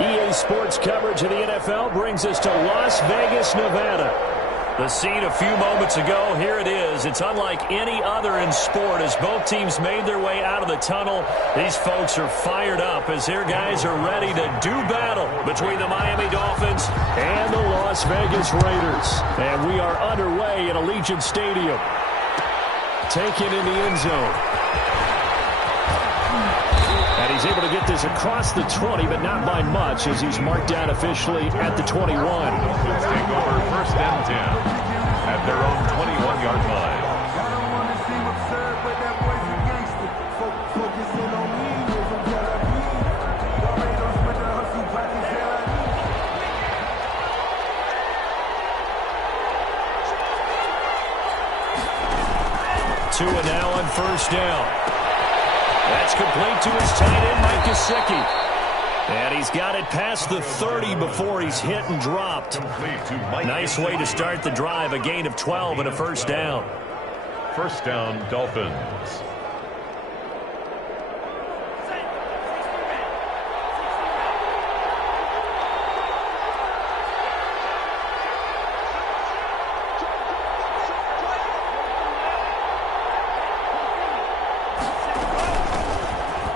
EA Sports coverage of the NFL brings us to Las Vegas, Nevada. The scene a few moments ago, here it is. It's unlike any other in sport as both teams made their way out of the tunnel. These folks are fired up as their guys are ready to do battle between the Miami Dolphins and the Las Vegas Raiders. And we are underway at Allegiant Stadium. Taken in the end zone. And he's able to get this across the 20, but not by much as he's marked down officially at the 21. Dolphins take over first and 10 at their own 21-yard line. Tua now on first down. That's complete to his tight end, Mike Gesicki. And he's got it past the 30 before he's hit and dropped. Nice way to start the drive. A gain of 12 and a first down. First down, Dolphins.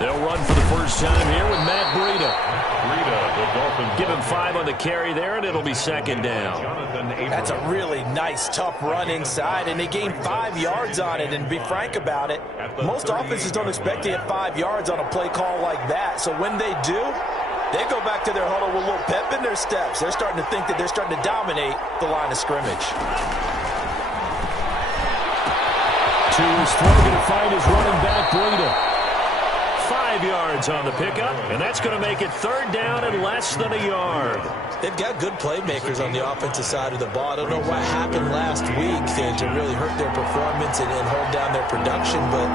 They'll run for the first time here with Matt Breida. The Dolphins Give him 5 on the carry there, and it'll be second down. That's a really nice, tough run inside, and they gained 5 yards on it. And to be frank about it, most offenses don't expect to get 5 yards on a play call like that. So when they do, they go back to their huddle with a little pep in their steps. They're starting to think that they're starting to dominate the line of scrimmage. Tua's going to find his running back, Breida. 5 yards on the pickup, and that's going to make it third down and less than a yard. They've got good playmakers on the offensive side of the ball. I don't know what happened last week to really hurt their performance and hold down their production, but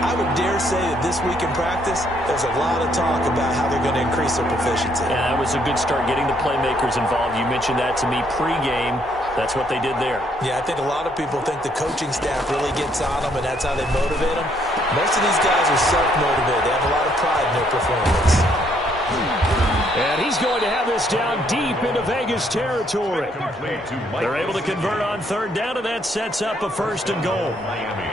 I would dare say that this week in practice, there's a lot of talk about how they're going to increase their proficiency. Yeah, that was a good start getting the playmakers involved. You mentioned that to me pregame. That's what they did there. Yeah, I think a lot of people think the coaching staff really gets on them, and that's how they motivate them. Most of these guys are self-motivated. They have a lot of pride in their performance. And he's going to have this down deep into Vegas territory. They're able to convert on third down, and that sets up a first and goal. Miami.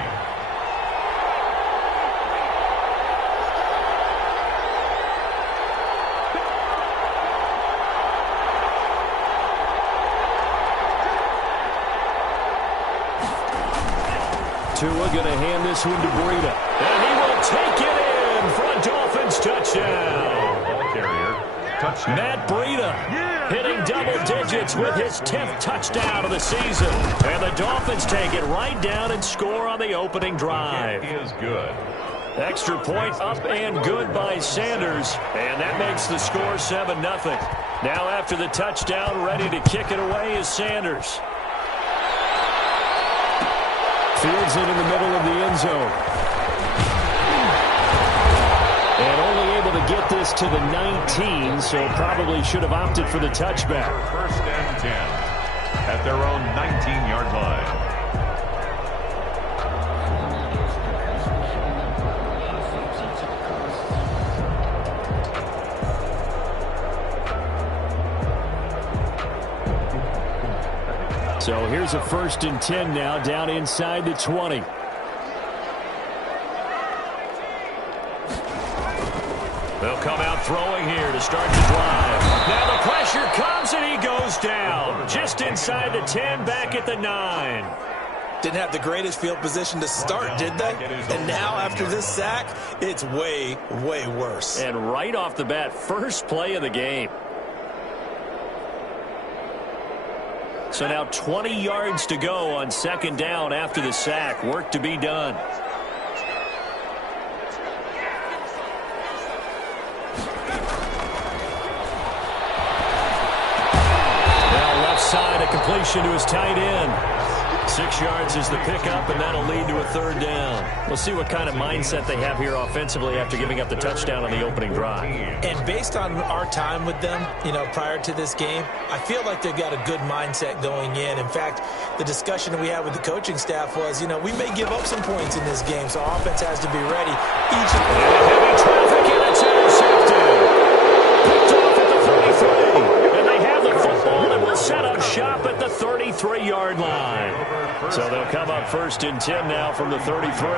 Tua going to hand this one to Breida. And he will take it in for a Dolphins touchdown. Ball carrier. Touchdown. Matt Breida hitting double digits with his 10th touchdown of the season. And the Dolphins take it right down and score on the opening drive. It is good. Extra point up and good by Sanders. And that makes the score 7-0. Now after the touchdown, ready to kick it away is Sanders. Fields it in the middle of the end zone. And only able to get this to the 19, so probably should have opted for the touchback. First and 10 at their own 19-yard line. So here's a first and 10 now down inside the 20. They'll come out throwing here to start the drive. Now the pressure comes and he goes down. Just inside the 10, back at the 9. Didn't have the greatest field position to start, did they? And now after this sack, it's way, way worse. And right off the bat, first play of the game. So now 20 yards to go on second down after the sack. Work to be done. Now left side, a completion to his tight end. 6 yards is the pickup, and that'll lead to a third down. We'll see what kind of mindset they have here offensively after giving up the touchdown on the opening drive. And based on our time with them, prior to this game, I feel like they've got a good mindset going in. In fact, the discussion that we had with the coaching staff was, we may give up some points in this game, so offense has to be ready. Heavy traffic, and it's intercepted. Picked off at the 33-yard line. So they'll come up 1st and 10 now from the 33.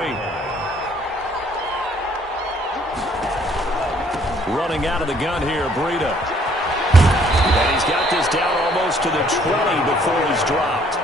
Running out of the gun here, Breida. And he's got this down almost to the 20 before he's dropped.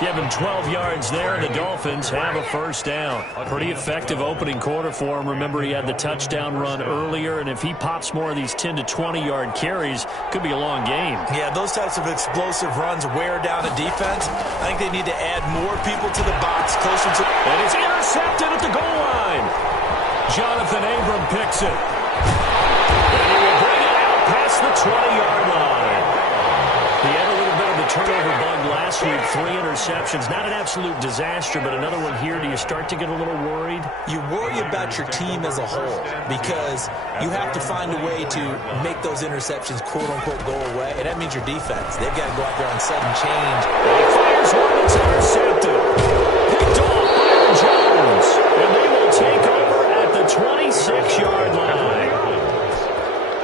Give him 12 yards there, and the Dolphins have a 1st down. Pretty effective opening quarter for him. Remember, he had the touchdown run earlier, and if he pops more of these 10 to 20-yard carries, could be a long game. Yeah, those types of explosive runs wear down a defense. I think they need to add more people to the box, closer to... And it's intercepted at the goal line. Jonathan Abram picks it. And he will bring it out past the 20-yard line. He had a little bit of the turnover bug last week, 3 interceptions. Not an absolute disaster, but another one here. Do you start to get a little worried? You worry about your team as a whole because you have to find a way to make those interceptions, quote-unquote, go away, and that means your defense. They've got to go out there on sudden change. And he fires one that's intercepted. Picked off by Jones. And they will take over at the 26-yard line.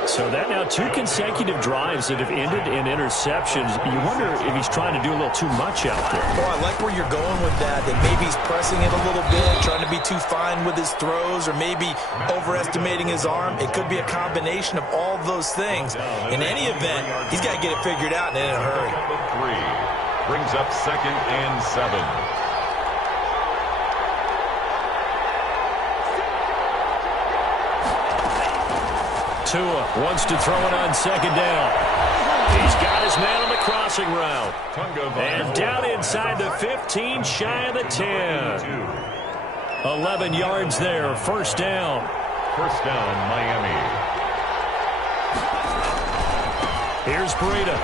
So that now 2 consecutive drives that have ended in interceptions. You wonder if he's trying to do a little too much out there. Well, I like where you're going with that maybe he's pressing it a little bit, trying to be too fine with his throws, or maybe overestimating his arm. It could be a combination of all of those things. In any event, he's got to get it figured out and in a hurry. 3 brings up 2nd and 7. Tua wants to throw it on 2nd down. He's got his man on the crossing route. And down inside the 15, shy of the 10. 11 yards there, 1st down. 1st down, Miami. Here's Breida.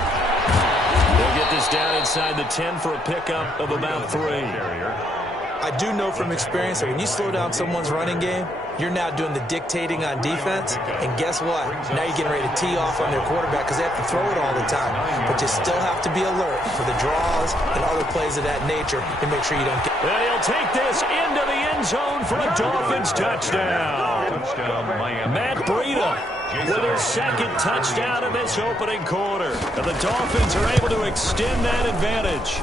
They'll get this down inside the 10 for a pickup of about 3. I do know from experience that when you slow down someone's running game, you're now doing the dictating on defense, and guess what? Now you're getting ready to tee off on their quarterback because they have to throw it all the time. But you still have to be alert for the draws and other plays of that nature and make sure you don't get... And he'll take this into the end zone for a Dolphins touchdown. Matt Breida with his 2nd touchdown in this opening quarter. And the Dolphins are able to extend that advantage.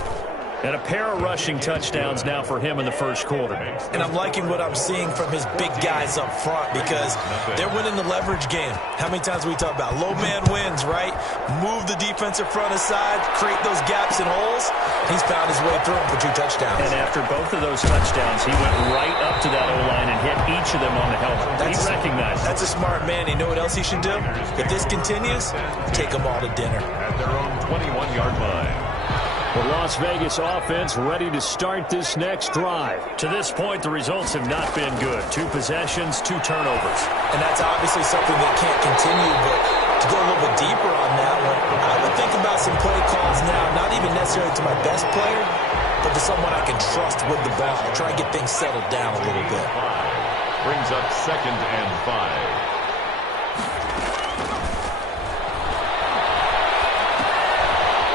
And a pair of rushing touchdowns now for him in the 1st quarter. And I'm liking what I'm seeing from his big guys up front because they're winning the leverage game. How many times we talk about low man wins, right? Move the defensive front aside, create those gaps and holes. He's found his way through them for 2 touchdowns. And after both of those touchdowns, he went right up to that O-line and hit each of them on the helmet. He recognized it. That's a smart man. You know what else he should do? If this continues, take them all to dinner. At their own 21-yard line. The Las Vegas offense ready to start this next drive. To this point, the results have not been good. 2 possessions, 2 turnovers. And that's obviously something that can't continue, but to go a little bit deeper on that one, I would think about some play calls now, not even necessarily to my best player, but to someone I can trust with the ball. Try and get things settled down a little bit. Brings up 2nd and 5.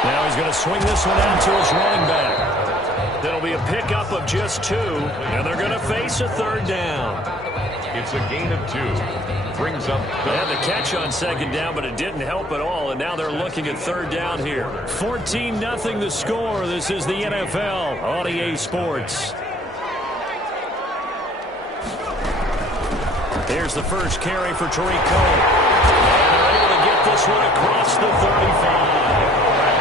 Now he's going to swing this one out to his running back. That'll be a pickup of just 2, and they're going to face a 3rd down. It's a gain of 2. Brings up... They had the catch on 2nd down, but it didn't help at all, and now they're looking at 3rd down here. 14-0 the score. This is the NFL on EA Sports. Here's the first carry for Tariq Cohen. And they're able to get this one across the 35.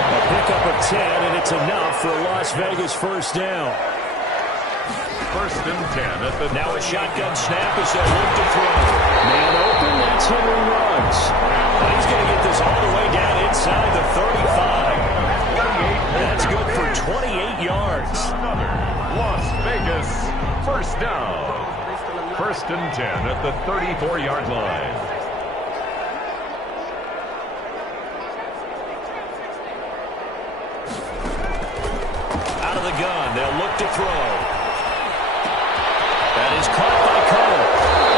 A pickup of 10, and it's enough for a Las Vegas 1st down. 1st and 10 at the... Now a shotgun snap as they look to throw. Man open, that's Henry Ruggs. And he's going to get this all the way down inside the 35. That's good for 28 yards. Another Las Vegas 1st down. 1st and 10 at the 34-yard line. Gun. They'll look to throw. That is caught by Cole.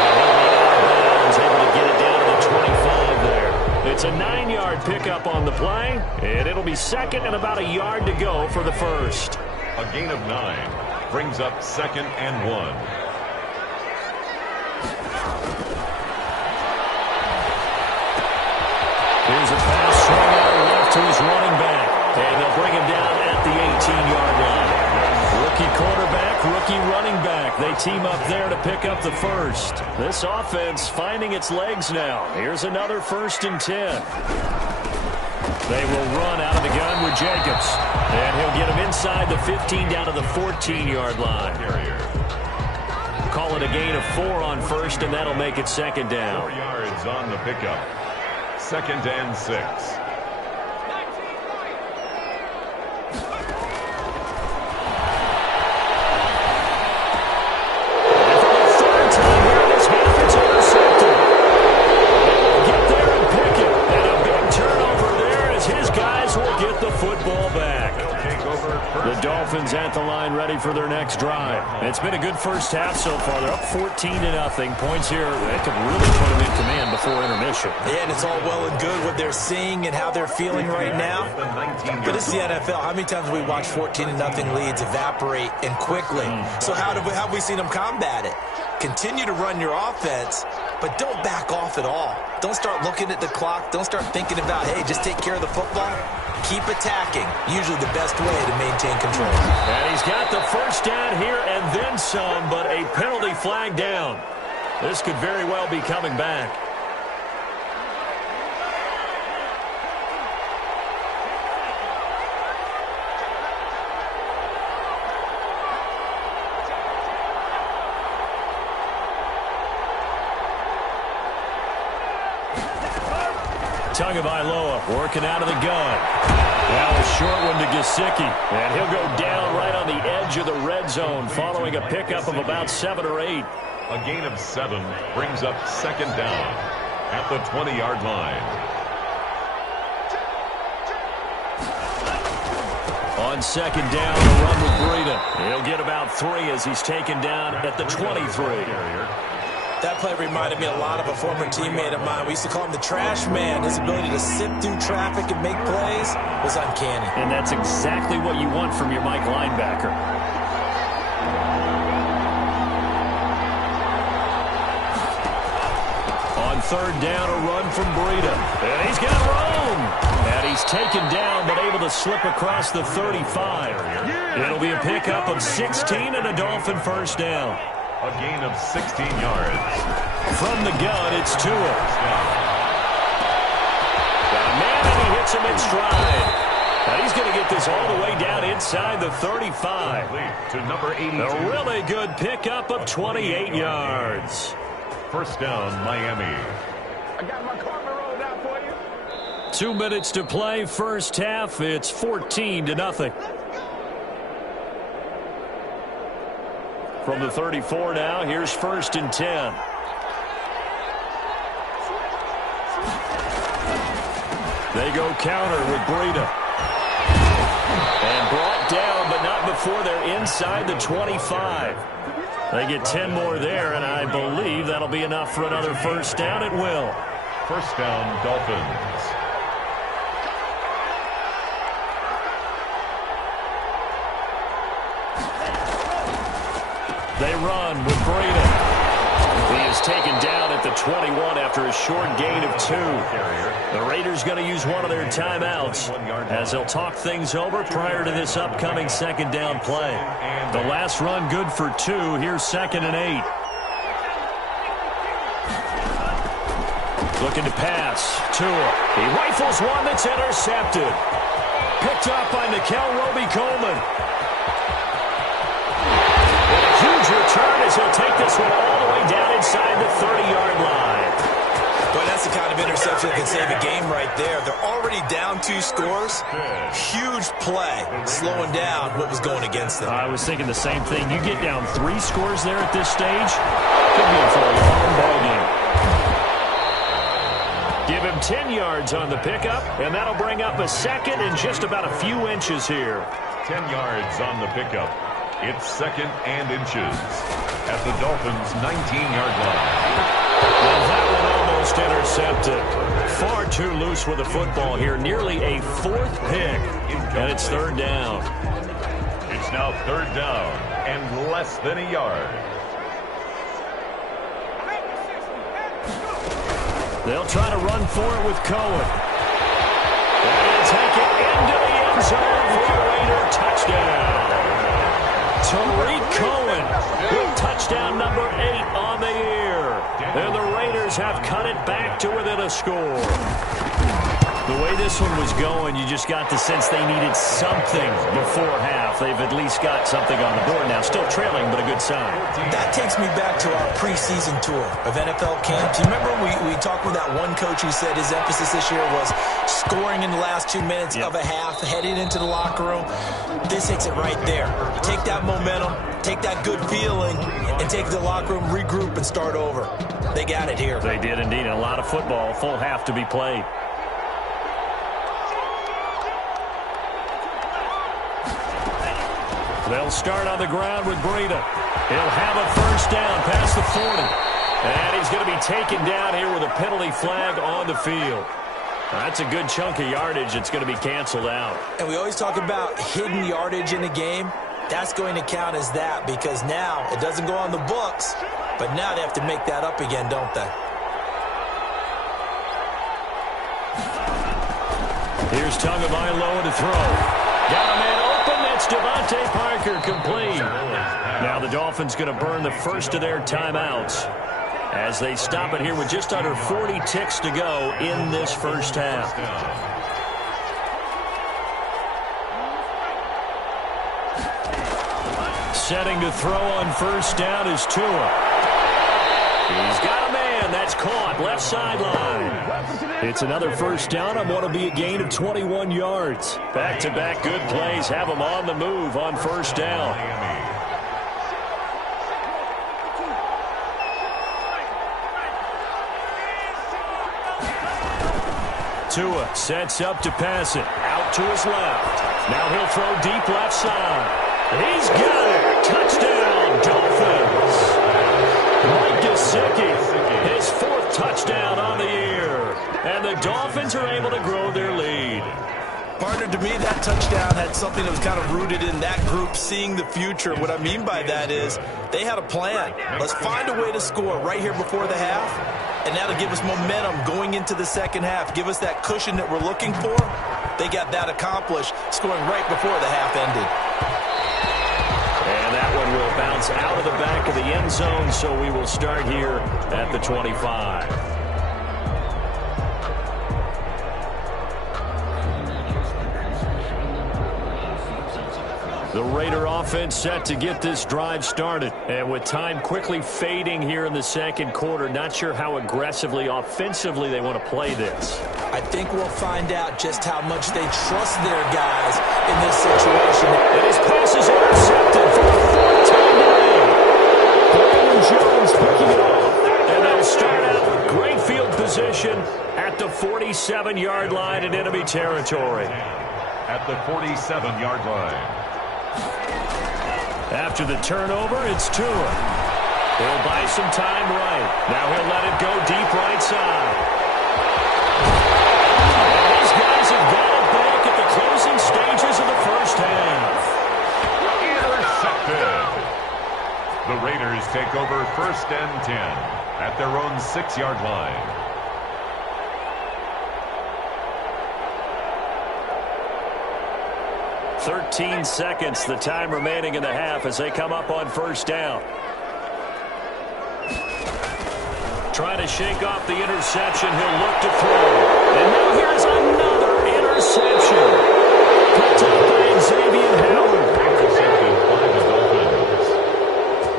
And he'll be able to get it down to the 25 there. It's a 9-yard pickup on the play, and it'll be 2nd and about a yard to go for the 1st. A gain of 9 brings up 2nd and 1. Here's a pass swung out left to his running back. And they'll bring him down at the 18-yard line. Rookie quarterback, rookie running back. They team up there to pick up the first. This offense finding its legs now. Here's another 1st and 10. They will run out of the gun with Jacobs. And he'll get him inside the 15 down to the 14-yard line. Call it a gain of 4 on first, and that'll make it 2nd down. 4 yards on the pickup. 2nd and 6. The Dolphins at the line ready for their next drive. It's been a good first half so far. They're up 14-0. Points here. They could really put them in command before intermission. Yeah, and it's all well and good what they're seeing and how they're feeling right now. But it's the NFL. How many times have we watched 14-0 leads evaporate and quickly? So how have we seen them combat it? Continue to run your offense, but don't back off at all. Don't start looking at the clock. Don't start thinking about, hey, just take care of the football. Keep attacking. Usually the best way to maintain control. And he's got the first down here and then some, but a penalty flag down. This could very well be coming back. Tagovailoa working out of the gun. Now a short one to Gesicki. And he'll go down right on the edge of the red zone following a pickup of about 7 or 8. A gain of 7 brings up 2nd down at the 20-yard line. On 2nd down, the run with Breida. He'll get about 3 as he's taken down at the 23. That play reminded me a lot of a former teammate of mine. We used to call him the trash man. His ability to sift through traffic and make plays was uncanny. And that's exactly what you want from your Mike linebacker. On 3rd down, a run from Breida. And he's got room. And he's taken down, but able to slip across the 35. It'll be a pickup of 16 and a Dolphin first down. A gain of 16 yards. From the gun, it's Tua. Got a man, and he hits him in stride. Now he's going to get this all the way down inside the 35. To number 82. A really good pickup of 28 yards. First down, Miami. I got my carpet rolled out for you. 2 minutes to play, first half. It's 14-0. From the 34 now, here's 1st and 10. They go counter with Breida. And brought down, but not before they're inside the 25. They get 10 more there, and I believe that'll be enough for another first down. It will. First down, Dolphins. They run with Breida. He is taken down at the 21 after a short gain of 2. The Raiders going to use one of their timeouts as they'll talk things over prior to this upcoming 2nd down play. The last run good for 2. Here's 2nd and 8. Looking to pass. Tua. He rifles one that's intercepted. Picked up by Nickel Roby-Coleman. Huge return as he'll take this one all the way down inside the 30-yard line. But that's the kind of interception that can save a game right there. They're already down 2 scores. Huge play, slowing down what was going against them. I was thinking the same thing. You get down 3 scores there at this stage, could be in for a long ball game. Give him 10 yards on the pickup, and that'll bring up a 2nd and just about a few inches here. 10 yards on the pickup. It's 2nd and inches at the Dolphins' 19-yard line. And that one almost intercepted. Far too loose with the football here. Nearly a 4th pick, and it's 3rd down. It's now 3rd down and less than a yard. They'll try to run for it with Cohen. And he'll take it into the end zone for a Raider touchdown. Tariq Cohen with touchdown number 8 on the year. And the Raiders have cut it back to within a score. The way this one was going, you just got the sense they needed something before half. They've at least got something on the board now. Still trailing, but a good sign. That takes me back to our preseason tour of NFL camps. You remember we talked with that one coach who said his emphasis this year was scoring in the last 2 minutes of a half, heading into the locker room. This hits it right there. Take that momentum, take that good feeling, and take it to the locker room, regroup, and start over. They got it here. They did indeed. And a lot of football, full half to be played. They'll start on the ground with Breida. He'll have a first down past the 40. And he's going to be taken down here with a penalty flag on the field. That's a good chunk of yardage. It's going to be canceled out. And we always talk about hidden yardage in the game. That's going to count as that because now it doesn't go on the books, but now they have to make that up again, don't they? Here's Tagovailoa to throw. Got a man open. That's Devontae Parker complete. Now the Dolphins going to burn the first of their timeouts as they stop it here with just under 40 ticks to go in this first half. Setting to throw on first down is Tua. He's got a man. That's caught. Left sideline. It's another first down on what will be a gain of 21 yards. Back-to-back good plays have them on the move on first down. Tua sets up to pass it. Out to his left. Now he'll throw deep left side. He's got it. Touchdown, Dolphins. Mike Gesicki, his 4th touchdown on the year. And the Dolphins are able to grow their lead. Partner, to me, that touchdown had something that was kind of rooted in that group seeing the future. What I mean by that is they had a plan. Let's find a way to score right here before the half, and that'll give us momentum going into the second half. Give us that cushion that we're looking for. They got that accomplished, scoring right before the half ended. And that one will bounce out of the back of the end zone, so we will start here at the 25. The Raider offense set to get this drive started. And with time quickly fading here in the second quarter, not sure how aggressively, offensively they want to play this. I think we'll find out just how much they trust their guys in this situation. And his pass is intercepted for the 4th time today. Brandon Jones picking it off. And they'll start out with great field position at the 47-yard line in enemy territory. At the 47-yard line. After the turnover, it's Tua. He'll buy some time right. Now he'll let it go deep right side. And these guys have got it back at the closing stages of the first half. Intercepted. The Raiders take over 1st and 10 at their own 6-yard line. 13 seconds, the time remaining in the half as they come up on first down. Trying to shake off the interception. He'll look to throw. And now here's another interception. Picked up by Xavier Howard. Intercepted by the Dolphins.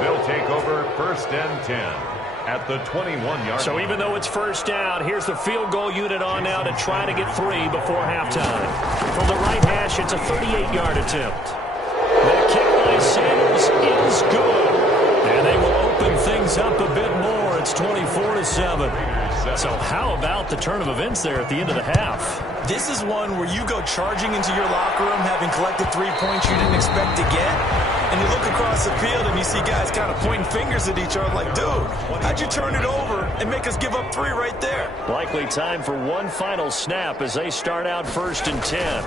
They'll take over 1st and 10 at the 21-yard So line. even though it's first down, here's the field goal unit on now to try to get 3 before halftime. From the right hash, it's a 38-yard attempt. The kick by Sanders is good. And they will open things up a bit more. It's 24-7. So how about the turn of events there at the end of the half? This is one where you go charging into your locker room having collected 3 points you didn't expect to get. And you look across the field and you see guys kind of pointing fingers at each other like, dude, how'd you turn it over and make us give up 3 right there? Likely time for one final snap as they start out 1st and 10.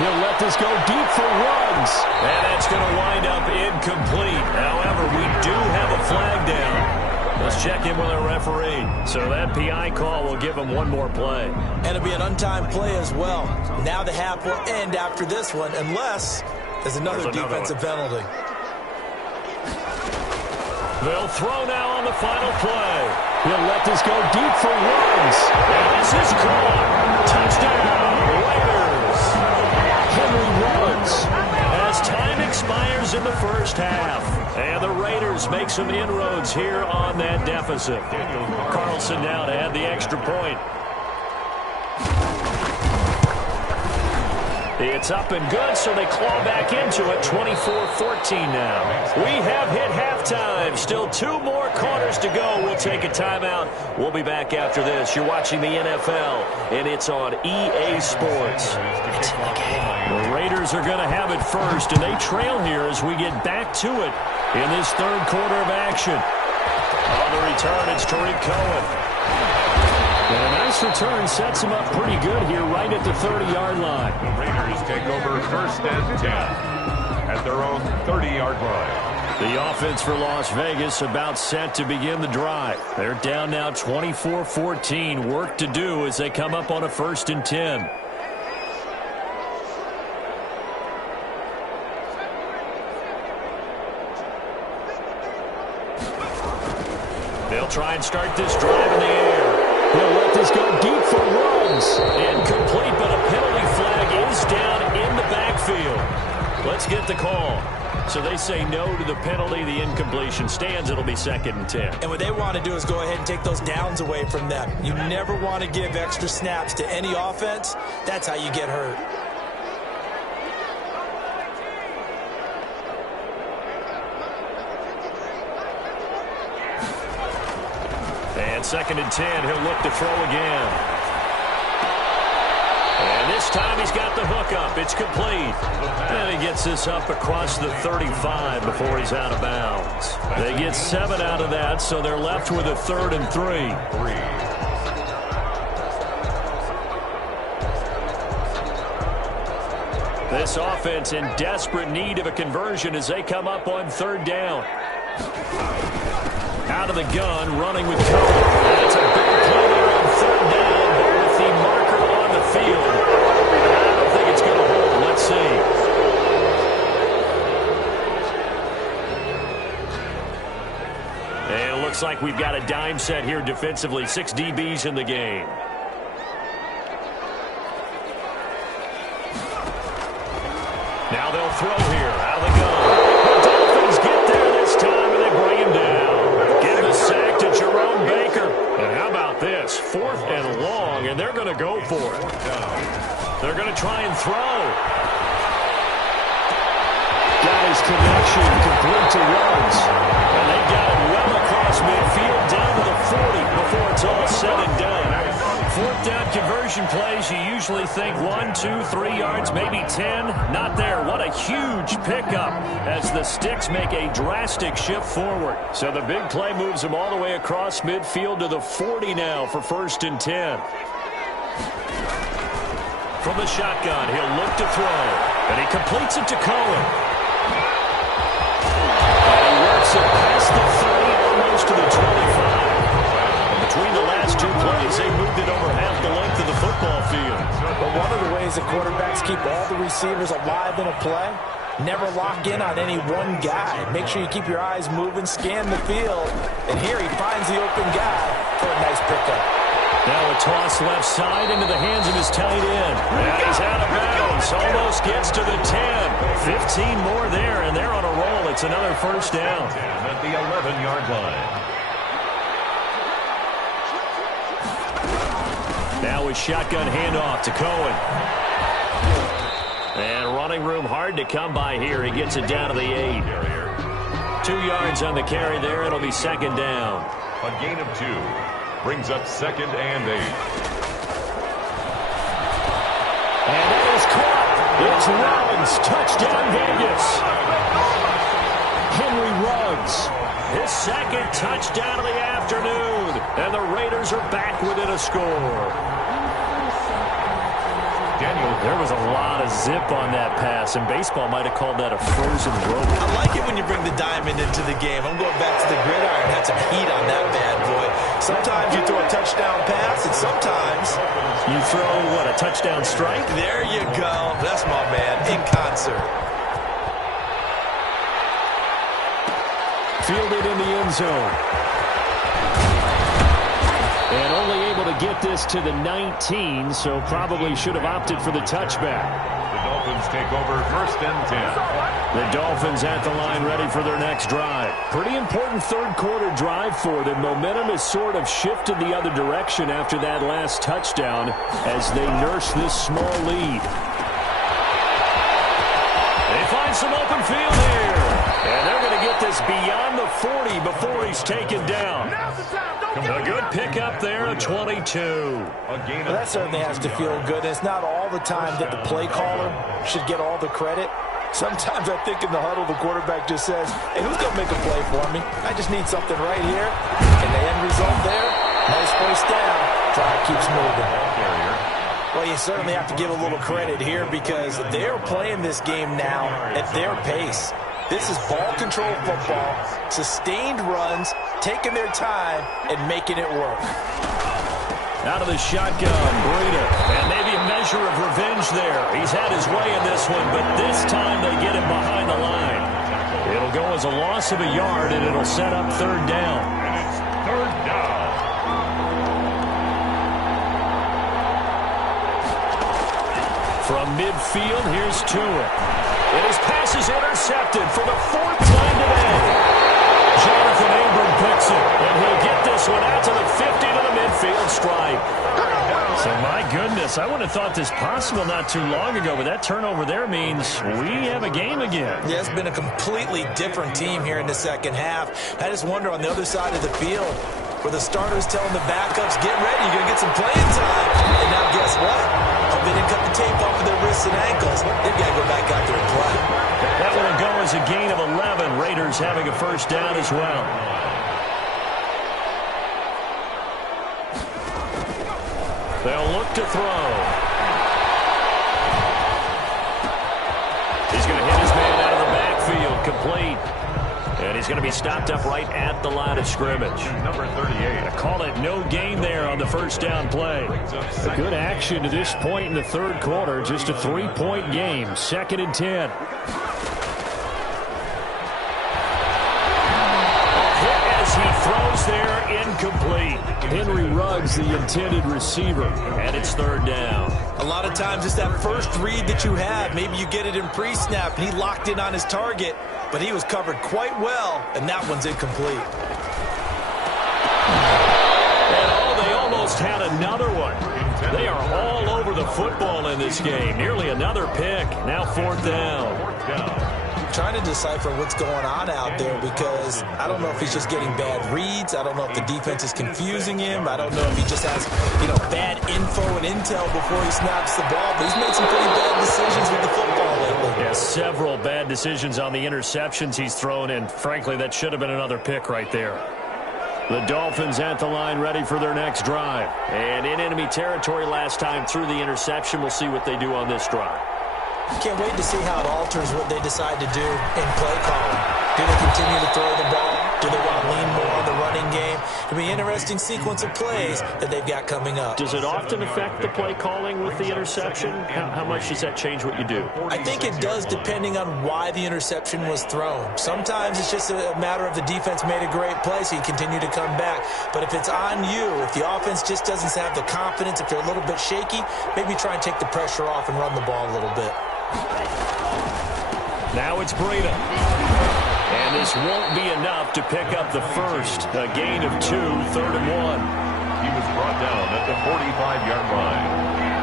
He'll let this go deep for Ruggs. And that's going to wind up incomplete. However, we do have a flag down. Let's check in with our referee. So that PI call will give him one more play. And it'll be an untimed play as well. Now the half will end after this one, unless there's another defensive penalty. They'll throw now on the final play. He'll let this go deep for runs. And this is caught. Touchdown, Raiders. Henry runs as time expires in the first half. And the Raiders make some inroads here on that deficit. Carlson now to add the extra point. It's up and good, so they claw back into it, 24-14 now. We have hit halftime. Still 2 more quarters to go. We'll take a timeout. We'll be back after this. You're watching the NFL, and it's on EA Sports. It's in the game. The Raiders are going to have it first, and they trail here as we get back to it in this third quarter of action. On the return, it's Tariq Cohen. And a nice return sets him up pretty good here right at the 30-yard line. The Raiders take over 1st and 10 at their own 30-yard line. The offense for Las Vegas about set to begin the drive. They're down now 24-14. Work to do as they come up on a 1st and 10. They'll try and start this drive in the air. He'll let this go deep for runs. Incomplete, but a penalty flag is down in the backfield. Let's get the call. So they say no to the penalty. The incompletion stands. It'll be 2nd and 10. And what they want to do is go ahead and take those downs away from them. You never want to give extra snaps to any offense. That's how you get hurt. And 2nd and 10, he'll look to throw again. And this time he's got the hook up. It's complete. And he gets this up across the 35 before he's out of bounds. They get 7 out of that, so they're left with a 3rd and 3. This offense in desperate need of a conversion as they come up on 3rd down. Out of the gun, running with Cohen. That's a big play there on 3rd down, but with the marker on the field, I don't think it's going to hold. Let's see. And it looks like we've got a dime set here defensively. 6 DBs in the game. Now they'll throw here, out of the gun. The Dolphins get there this time, and they bring him down. Give the sack to Jerome Baker. And how about this? 4th and long, and they're going to go for it. They're going to try and throw. Got his connection, complete to Ruggs. And they got it well across midfield, down to the 40 before it's all said and done. 4th down conversion plays, you usually think 1, 2, 3 yards, maybe 10. Not there. What a huge pickup as the Sticks make a drastic shift forward. So the big play moves them all the way across midfield to the 40 now for 1st and 10. From the shotgun, he'll look to throw. And he completes it to Cohen. And he works it past the 30, almost to the 25. Between the last 2 plays, they moved it over half the length of the football field. But one of the ways that quarterbacks keep all the receivers alive in a play, never lock in on any one guy. Make sure you keep your eyes moving, scan the field. And here he finds the open guy for a nice pickup. Now a toss left side into the hands of his tight end. And he's out of bounds. Almost gets to the 10. 15 more there, and they're on a roll. It's another 1st down. At the 11-yard line. Now a shotgun handoff to Cohen. And running room hard to come by here. He gets it down to the 8. 2 yards on the carry there. It'll be 2nd down. A gain of 2 brings up 2nd and 8. And it is caught. It's Ruggs. Touchdown Vegas. Henry Ruggs. His 2nd touchdown of the afternoon. And the Raiders are back within a score. There was a lot of zip on that pass, and baseball might have called that a frozen rope. I like it when you bring the diamond into the game. I'm going back to the gridiron. Had some heat on that bad boy. Sometimes you throw a touchdown pass, and sometimes you throw, what, a touchdown strike? There you go. That's my man, in concert. Fielded in the end zone. And only able to get this to the 19, so probably should have opted for the touchback. The Dolphins take over 1st and 10. The Dolphins at the line ready for their next drive. Pretty important third quarter drive for them. Momentum has sort of shifted the other direction after that last touchdown as they nurse this small lead. They find some open field here. And they're going to get this beyond the 40 before he's taken down. A good pickup there, a 22. Well, that certainly has to feel good. It's not all the time that the play caller should get all the credit. Sometimes I think in the huddle, the quarterback just says, hey, who's going to make a play for me? I just need something right here. And the end result there, nice first down. Drive keeps moving. Well, you certainly have to give a little credit here because they're playing this game now at their pace. This is ball control football, sustained runs, taking their time, and making it work. Out of the shotgun, Breida. And maybe a measure of revenge there. He's had his way in this one, but this time they get him behind the line. It'll go as a loss of a yard, and it'll set up 3rd down. And it's 3rd down. From midfield, here's Tua. And his pass is intercepted for the 4th time today. Jonathan Abram picks it, and he'll get this one out to the 50 to the midfield stripe. So, my goodness, I would have thought this possible not too long ago, but that turnover there means we have a game again. Yeah, it's been a completely different team here in the second half. I just wonder on the other side of the field where the starters telling the backups, get ready, you're going to get some playing time. And now guess what? Oh, they didn't cut the tape off of their wrists and ankles. They've got to go back out there and play. That will go as a gain of 11. Raiders having a first down as well. They'll look to throw. He's going to hit his man out of the backfield, complete. And he's going to be stopped up right at the line of scrimmage. Number 38. Call it no gain there on the first down play. A good action to this point in the third quarter. Just a 3-point game. 2nd and 10. He throws there, incomplete. Henry Ruggs, the intended receiver, and it's 3rd down. A lot of times it's that first read that you have. Maybe you get it in pre-snap, and he locked in on his target, but he was covered quite well, and that one's incomplete. And they almost had another one. They are all over the football in this game. Nearly another pick. Now 4th down. Trying to decipher what's going on out there because I don't know if he's just getting bad reads. I don't know if the defense is confusing him. I don't know if he just has, bad info and intel before he snaps the ball. But he's made some pretty bad decisions with the football lately. Yeah, several bad decisions on the interceptions he's thrown, and frankly, that should have been another pick right there. The Dolphins at the line ready for their next drive. And in enemy territory last time through the interception. We'll see what they do on this drive. Can't wait to see how it alters what they decide to do in play calling. Do they continue to throw the ball? Do they want to lean more on the running game? It'll be an interesting sequence of plays that they've got coming up. Does it often affect the play calling with the interception? How much does that change what you do? I think it does depending on why the interception was thrown. Sometimes it's just a matter of the defense made a great play, so you continue to come back. But if it's on you, if the offense just doesn't have the confidence, if they're a little bit shaky, maybe try and take the pressure off and run the ball a little bit. Now it's Breida. And this won't be enough to pick up the first. A gain of 2, 3rd and 1. He was brought down at the 45-yard line.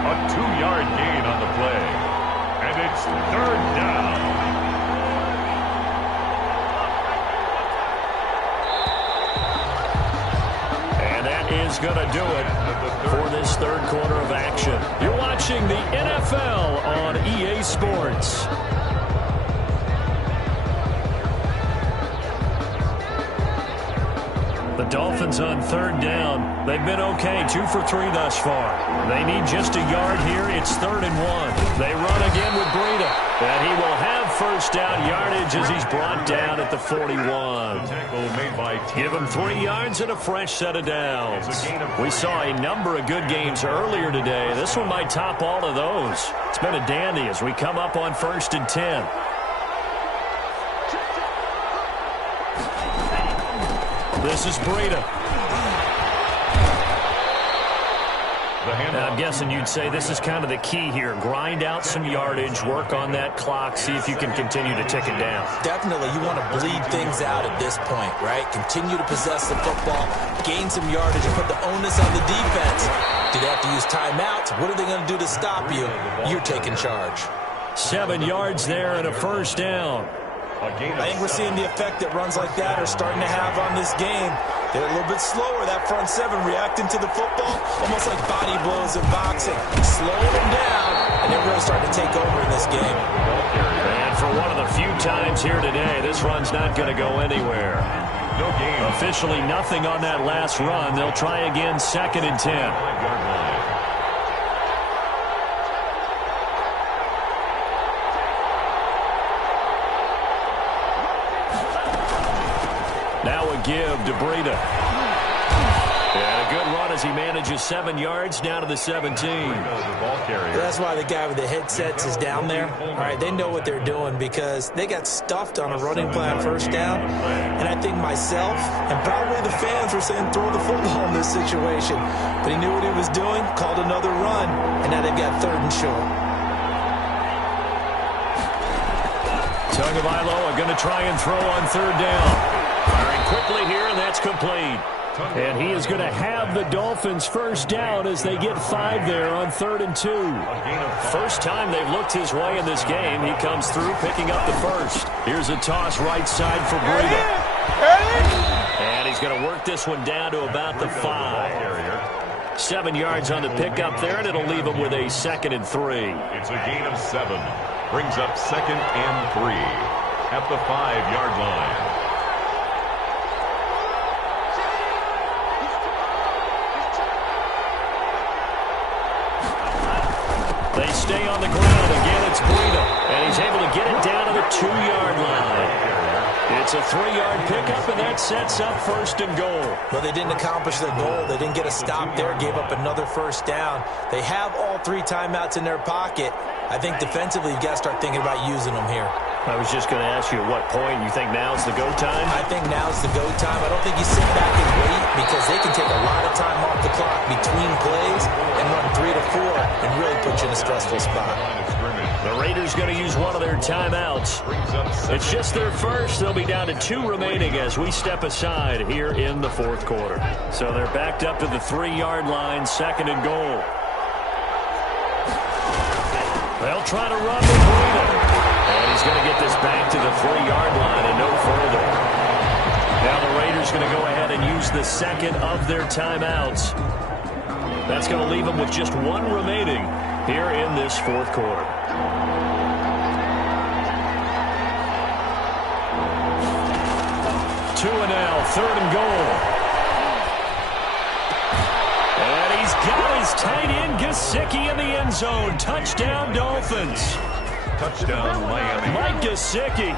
A 2-yard gain on the play. And it's 3rd down. And that is going to do it for this third quarter of action. You're watching the NFL on EA Sports. The Dolphins on third down. They've been okay, 2 for 3 thus far. They need just a yard here. It's 3rd and 1. They run again with Breida. And he will have first down yardage as he's brought down at the 41. Give him 3 yards and a fresh set of downs. We saw a number of good games earlier today. This one might top all of those. It's been a dandy as we come up on 1st and 10. This is Breida. I'm guessing you'd say this is kind of the key here. Grind out some yardage, work on that clock, see if you can continue to tick it down. Definitely, you want to bleed things out at this point, right? Continue to possess the football, gain some yardage, and put the onus on the defense. Do they have to use timeouts? What are they going to do to stop you? You're taking charge. 7 yards there and a first down. I think we're seeing the effect that runs like that are starting to have on this game. They're a little bit slower, that front 7, reacting to the football, almost like body blows in boxing. Slowing them down, and they're really starting to take over in this game. And for one of the few times here today, this run's not going to go anywhere. No game. Officially nothing on that last run. They'll try again, 2nd and 10. Now a give to Breida. And a good run as he manages 7 yards down to the 17. That's why the guy with the headsets is down there. All right, they know what they're doing because they got stuffed on a running play on first down. And I think myself and probably the fans were saying throw the football in this situation. But he knew what he was doing, called another run, and now they've got 3rd and short. Tagovailoa going to try and throw on 3rd down. Firing quickly here, and that's complete. And he is going to have the Dolphins first down as they get 5 there on 3rd and 2. First time they've looked his way in this game. He comes through picking up the first. Here's a toss right side for Breida. And he's going to work this one down to about the 5. 7 yards on the pickup there, and it'll leave him with a 2nd and 3. It's a gain of 7. Brings up 2nd and 3 at the 5-yard line. They stay on the ground. Again, it's Breida. And he's able to get it down to the 2-yard line. It's a 3-yard pickup, and that sets up 1st and goal. Well, they didn't accomplish their goal. They didn't get a stop there, gave up another first down. They have all 3 timeouts in their pocket. I think defensively, you've got to start thinking about using them here. I was just going to ask you at what point you think now's the go time? I think now's the go time. I don't think you sit back and wait because they can take a lot of time off the clock between plays and run 3 to 4 and really put you in a stressful spot. The Raiders going to use one of their timeouts. It's just their first. They'll be down to 2 remaining as we step aside here in the 4th quarter. So they're backed up to the 3-yard line, 2nd and goal. They'll try to run with Breida. And he's going to get this back to the 3-yard line and no further. Now the Raiders going to go ahead and use the 2nd of their timeouts. That's going to leave them with just 1 remaining here in this 4th quarter. Two and now, 3rd and goal. And he's got his tight end Gesicki in the end zone. Touchdown, Dolphins. Touchdown, Miami. Mike Gesicki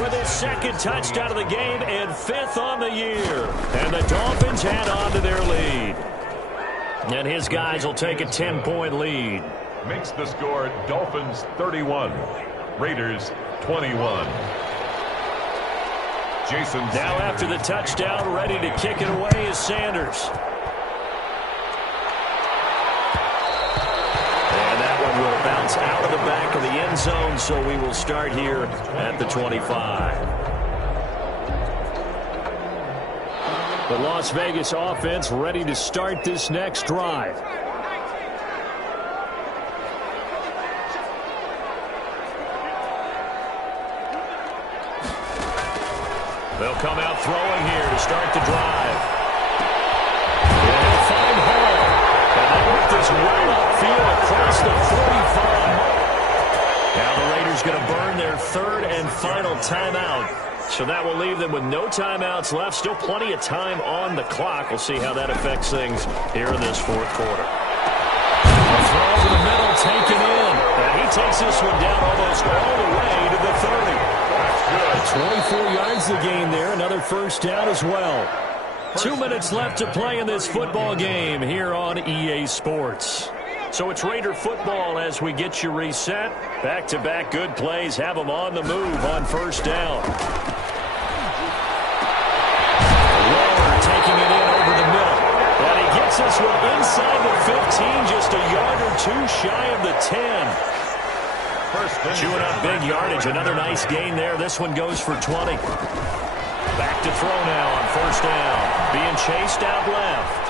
with his 2nd touchdown of the game and 5th on the year. And the Dolphins add on to their lead. And his guys will take a 10-point lead. Makes the score Dolphins 31, Raiders 21. Jason now after the touchdown, ready to kick it away is Sanders. And that one will bounce out of the back of the end zone, so we will start here at the 25. The Las Vegas offense ready to start this next drive. They'll come out throwing here to start the drive. And he'll find Hall. And they work this right upfield across the 45. Now the Raiders going to burn their 3rd and final timeout So that will leave them with no timeouts left. Still plenty of time on the clock. We'll see how that affects things here in this fourth quarter. A throw over the middle, taken in. And he takes this one down almost all the way to the 30. That's good. 24 yards the gain there. Another first down as well. 2 minutes left to play in this football game here on EA Sports. So it's Raider football as we get you reset. Back-to-back good plays have them on the move on first down. Waller taking it in over the middle. And he gets this one inside the 15, just a yard or two shy of the 10. Chewing up big yardage. Another nice gain there. This one goes for 20. Back to throw now on first down. Being chased out left.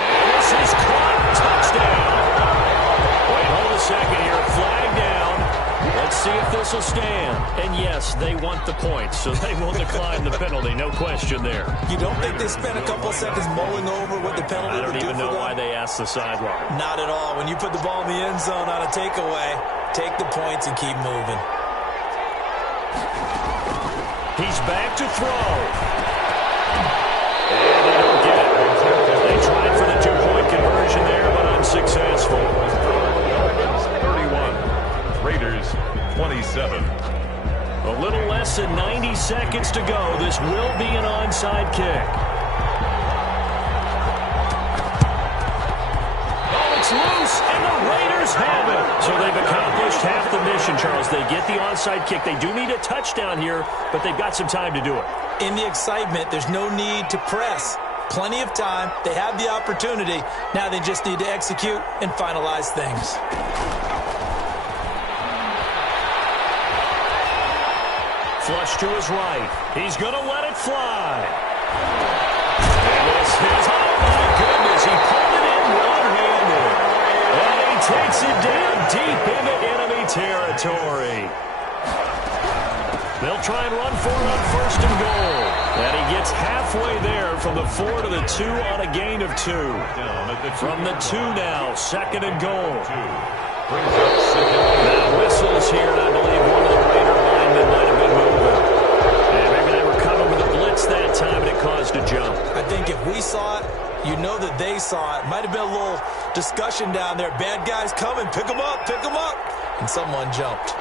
And this is caught. Touchdown. Wait, hold a second here. Flag down. Let's see if this will stand. And yes, they want the points, so they will decline the penalty. No question there. You don't think they spent a couple of seconds mulling over what the penalty would do? I don't even know why they asked the sideline. Not at all. When you put the ball in the end zone on a takeaway, take the points and keep moving. He's back to throw. And they don't get it. They tried for the two-point conversion there, but unsuccessful. 31. Raiders 27. A little less than 90 seconds to go. This will be an onside kick. Oh, it's loose, and the Raiders have it. So they've accomplished half the mission, Charles. They get the onside kick. They do need a touchdown here, but they've got some time to do it. In the excitement, there's no need to press. Plenty of time. They have the opportunity. Now they just need to execute and finalize things. Flush to his right. He's going to let it fly. And this is, oh my goodness, he pulled it in one-handed. And he takes it down deep into enemy territory. They'll try and run for it on first and goal. And he gets halfway there from the 4 to the 2 on a gain of 2. From the 2 now, second and goal. Now whistles here, and I believe one of the Raider linemen might have been moving. And maybe they were coming with a blitz that time, and it caused a jump. I think if we saw it, you know that they saw it. Might have been a little discussion down there. Bad guys coming, pick them up, and someone jumped.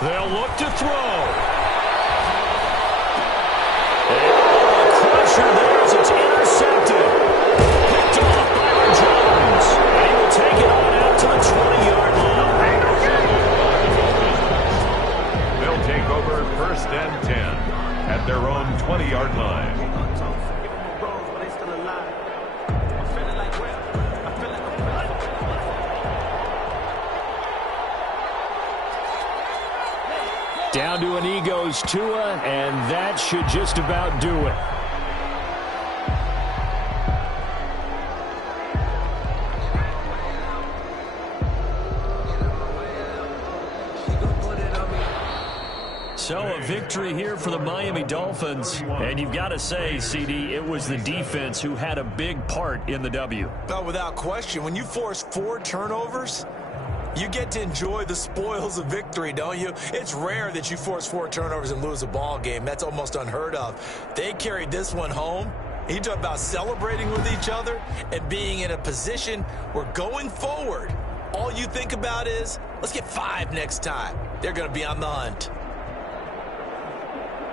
They'll look to throw. And a crusher there as it's intercepted. Picked off by Jones. And he will take it on out to the 20-yard line. They'll take over first and 10 at their own 20-yard line. Down to an Eagles Tua, and that should just about do it. So a victory here for the Miami Dolphins. And you've got to say, CD, it was the defense who had a big part in the W. Oh, without question. When you force 4 turnovers, you get to enjoy the spoils of victory, don't you? It's rare that you force 4 turnovers and lose a ball game. That's almost unheard of. They carried this one home. You talk about celebrating with each other and being in a position where going forward, all you think about is, let's get 5 next time. They're going to be on the hunt.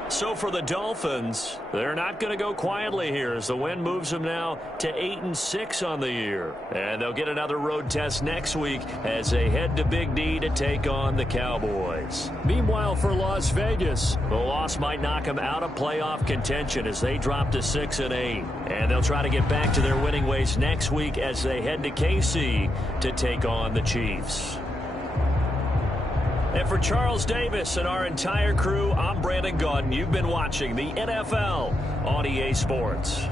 So for the Dolphins, they're not going to go quietly here as the win moves them now to 8-6 on the year. And they'll get another road test next week as they head to Big D to take on the Cowboys. Meanwhile, for Las Vegas, the loss might knock them out of playoff contention as they drop to 6-8. And they'll try to get back to their winning ways next week as they head to KC to take on the Chiefs. And for Charles Davis and our entire crew, I'm Brandon Gaudin. You've been watching the NFL on EA Sports.